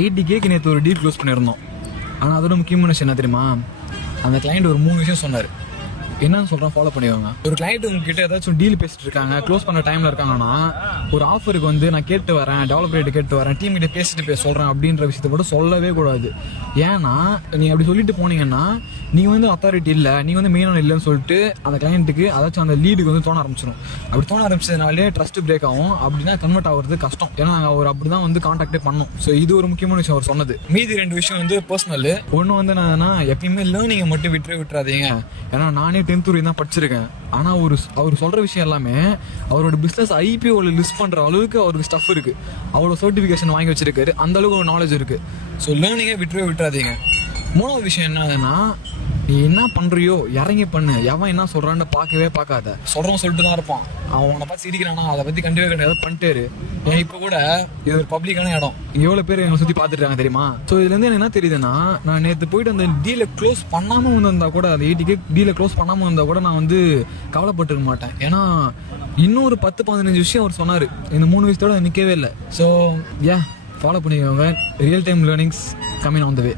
80K நேற்று ஒரு deal close பண்ணியிருந்தோம். ஆனால் அதோட முக்கியமான விஷயம் என்ன தெரியுமா, அந்த கிளைண்ட் ஒரு 3 விஷயம் சொன்னார். என்னன்னு சொல்கிறேன், ஃபாலோ பண்ணிடுவாங்க. ஒரு கிளைண்ட் உங்ககிட்ட ஏதாச்சும் டீல் பேசிட்டு இருக்காங்க, க்ளோஸ் பண்ண டைமில் இருக்காங்கன்னா, ஒரு ஆஃபருக்கு வந்து நான் கேட்டு வரேன், டெவலப்பர்கிட்ட கேட்டு வரேன், டீம் கிட்ட பேசிட்டு சொல்கிறேன் அப்படின்ற விஷயத்த கூட சொல்லவே கூடாது. ஏன்னா நீங்கள் அப்படி சொல்லிட்டு போனீங்கன்னா நீங்கள் வந்து அத்தாரிட்டி இல்லை, நீங்கள் வந்து மெயினான இல்லைன்னு சொல்லிட்டு அந்த கிளைண்ட்டுக்கு அதாச்சும் அந்த லீடுக்கு வந்து தோண ஆரம்பிச்சிடும். அப்படி தோண ஆரம்பிச்சதுனாலே ட்ரஸ்ட் பிரேக் ஆகும். அப்படின்னா கன்வெர்ட் ஆகிறது கஷ்டம். ஏன்னா அவர் அப்படி தான் வந்து கான்டாக்டே பண்ணோம். ஸோ இது ஒரு முக்கியமான விஷயம் அவர் சொன்னது. மீதி 2 விஷயம் வந்து பர்சனல். ஒன்று வந்து என்னன்னா, எப்பயுமே லேர்னிங்கை மட்டும் விட்டுறாதீங்க. ஏன்னா நானே 10th வரையும் தான் படிச்சிருக்கேன். ஆனால் அவர் சொல்கிற விஷயம் எல்லாமே அவரோட பிஸ்னஸ் ஐபிஓவில் லிஸ்ட் பண்ணுற அளவுக்கு அவருக்கு ஸ்டஃப் இருக்குது, அவ்வளோ சர்டிஃபிகேஷன் வாங்கி வச்சிருக்காரு, அந்த அளவுக்கு ஒரு நாலேஜ் இருக்குது. ஸோ லேர்னிங்கை விட்டுறாதீங்க. 3வது விஷயம் என்னதுன்னா, நீ என்ன பண்ணுறியோ இறங்கி பண்ணு. எவன் என்ன சொல்கிறான்னு பார்க்காத. சொல்கிறவன் சொல்லிட்டு தான் இருப்பான். அவனை பார்த்து சிரிக்கிறானா அதை பற்றி கண்டிப்பாக பண்ணிட்டேரு. ஏன் இப்போ கூட இது ஒரு பப்ளிக்கான இடம், எவ்வளோ பேர் எங்களை சுற்றி பார்த்துட்டு தெரியுமா? ஸோ இதுலேருந்து எனக்கு என்ன தெரியுதுன்னா, நான் நேற்று போயிட்டு அந்த டீலை க்ளோஸ் பண்ணாமல் வந்திருந்தா கூட, அந்த 80K டீலை க்ளோஸ் பண்ணாமல் வந்தால் கூட நான் வந்து கவலைப்பட்டுருக்க மாட்டேன். ஏன்னா இன்னொரு 10-15 விஷயம் அவர் சொன்னார். இந்த 3 விஷயத்தோட நிற்கவே இல்லை. ஸோ ஃபாலோ பண்ணிக்கோங்க. Real time learnings coming on the way.